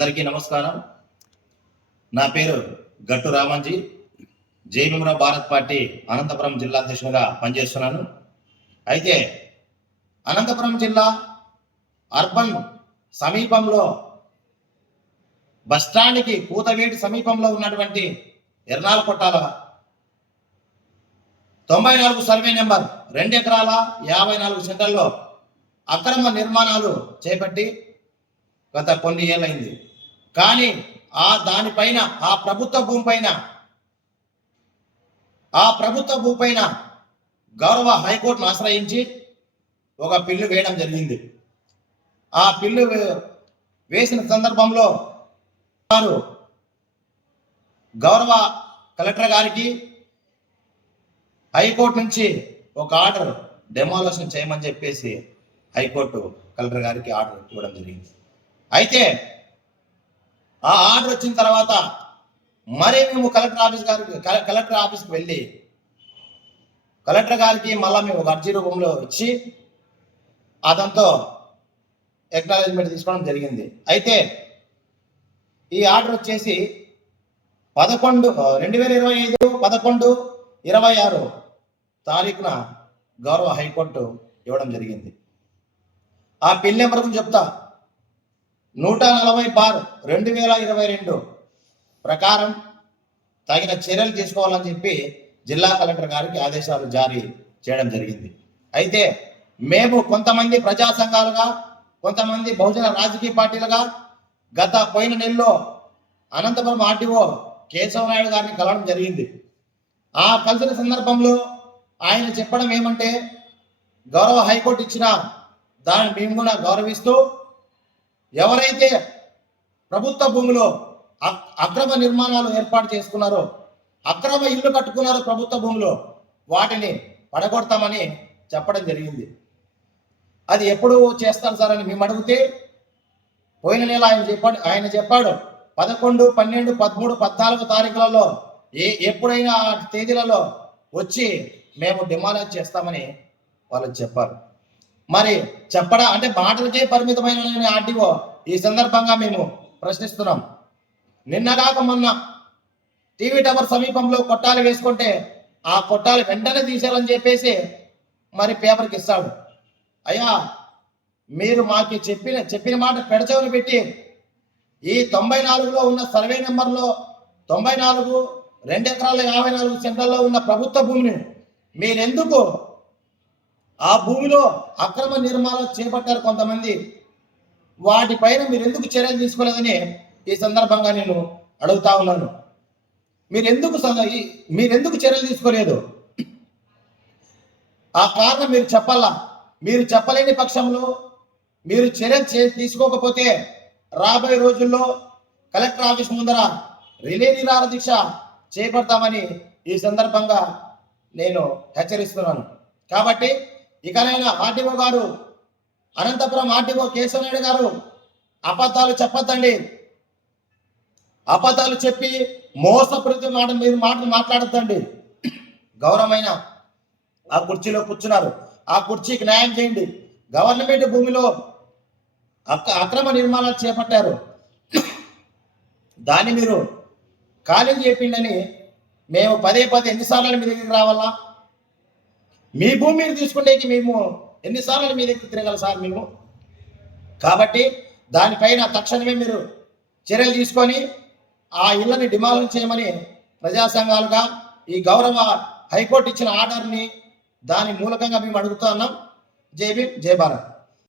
అందరికీ నమస్కారం. నా పేరు గట్టు రామంజీ. జై భీమరావు భారత్ పార్టీ అనంతపురం జిల్లా అధ్యక్షునిగా పనిచేస్తున్నాను. అయితే అనంతపురం జిల్లా అర్బన్ సమీపంలో బస్టాండ్కి కూతవేటి సమీపంలో ఉన్నటువంటి ఎర్నాల కొట్టాల 94 సర్వే నెంబర్ 2 ఎకరాల 54 సెంటర్లో అక్రమ నిర్మాణాలు చేపట్టి గత కొన్ని ఏళ్ళైంది. కానీ దానిపైన ఆ ప్రభుత్వ భూమిపైన గౌరవ హైకోర్టును ఆశ్రయించి ఒక పిల్లు వేయడం జరిగింది. ఆ పిల్లు వేసిన సందర్భంలో వారు గౌరవ కలెక్టర్ గారికి హైకోర్టు నుంచి ఒక ఆర్డర్ డెమాలిషన్ చేయమని చెప్పేసి హైకోర్టు కలెక్టర్ గారికి ఆర్డర్ ఇవ్వడం జరిగింది. అయితే ఆ ఆర్డర్ వచ్చిన తర్వాత మరి మేము కలెక్టర్ ఆఫీస్కి వెళ్ళి కలెక్టర్ గారికి మళ్ళీ మేము ఒక అర్జీ రూపంలో ఇచ్చి అతనితో ఎక్నాలజ్మెంట్ తీసుకోవడం జరిగింది. అయితే ఈ ఆర్డర్ వచ్చేసి 2025 11/26 తారీఖున గౌరవ హైకోర్టు ఇవ్వడం జరిగింది. ఆ పిల్ నెంబర్ గురించి చెప్తా. 140/2022 ప్రకారం తగిన చర్యలు తీసుకోవాలని చెప్పి జిల్లా కలెక్టర్ గారికి ఆదేశాలు జారీ చేయడం జరిగింది. అయితే మేము కొంతమంది ప్రజా సంఘాలుగా, కొంతమంది బహుజన రాజకీయ పార్టీలుగా పోయిన నెలలో అనంతపురం ఆర్టీఓ కేశవనాయుడు గారిని కలవడం జరిగింది. ఆ కలిసిన సందర్భంలో ఆయన చెప్పడం ఏమంటే, గౌరవ హైకోర్టు ఇచ్చిన దాన్ని మేము కూడా గౌరవిస్తూ ఎవరైతే ప్రభుత్వ భూమిలో అక్రమ నిర్మాణాలు ఏర్పాటు చేసుకున్నారో, అక్రమ ఇల్లు కట్టుకున్నారో ప్రభుత్వ భూమిలో, వాటిని పడగొడతామని చెప్పడం జరిగింది. అది ఎప్పుడు చేస్తారు సార్ అని మేము అడిగితే, పోయిన నెల ఆయన చెప్పాడు 11, 12, 13, 14 తారీఖులలో ఎప్పుడైనా ఆ తేదీలలో వచ్చి మేము డిమాలిష్ చేస్తామని వాళ్ళు చెప్పారు. మరి చెప్పడా అంటే మాటలకే పరిమితమైన ఆర్టీఓ ఈ సందర్భంగా మేము ప్రశ్నిస్తున్నాం. నిన్నగాక మొన్న టీవీ టవర్ సమీపంలో కొట్టాలు వేసుకుంటే ఆ కొట్టాలు వెంటనే తీసేయాలని చెప్పేసి మరి పేపర్కి ఇస్తాడు. అయ్యా, మీరు మాకు చెప్పిన మాట పెడచెవిని పెట్టి ఈ 94లో ఉన్న సర్వే నెంబర్లో 94 2 ఎకరాల 54 సెంటర్లో ఉన్న ప్రభుత్వ భూమిని మీరెందుకు ఆ భూమిలో అక్రమ నిర్మాణాలు చేపట్టారు కొంతమంది, వాటిపైన మీరు ఎందుకు చర్యలు తీసుకోలేదని ఈ సందర్భంగా నేను అడుగుతా ఉన్నాను. మీరెందుకు చర్యలు తీసుకోలేదు? ఆ కారణం మీరు చెప్పాలా. మీరు చెప్పలేని పక్షంలో, మీరు చర్యలు తీసుకోకపోతే రాబోయే రోజుల్లో కలెక్టర్ ఆఫీస్ ముందర రిలే నిరాహార దీక్ష చేపడతామని ఈ సందర్భంగా నేను హెచ్చరిస్తున్నాను. కాబట్టి ఇకనైనా ఆర్టీఓ గారు, అనంతపురం ఆర్టీఓ కేశవనాయుడు గారు అబద్ధాలు చెప్పొద్దండి. అబద్ధాలు చెప్పి మోసపూరిత మాటలు మాట్లాడొద్దండి. గౌరవమైన ఆ కుర్చీలో కూర్చున్నారు, ఆ కుర్చీకి న్యాయం చేయండి. గవర్నమెంట్ భూమిలో అక్రమ నిర్మాణాలు చేపట్టారు, దాన్ని మీరు ఖాళీ చేపిండని మేము పదే ఎన్నిసార్లు మీ దగ్గరికి రావాలా? మీ భూమి మీరు తీసుకునేకి మేము ఎన్నిసార్లు మీ దగ్గర తిరగాలి సార్ మేము? కాబట్టి దానిపైన తక్షణమే మీరు చర్యలు తీసుకొని ఆ ఇళ్ళని డిమాలిష్ చేయమని ప్రజా సంఘాలుగా ఈ గౌరవ హైకోర్టు ఇచ్చిన ఆర్డర్ని దాని మూలకంగా మేము అడుగుతున్నాం. జై భీమ్, జై భారత్.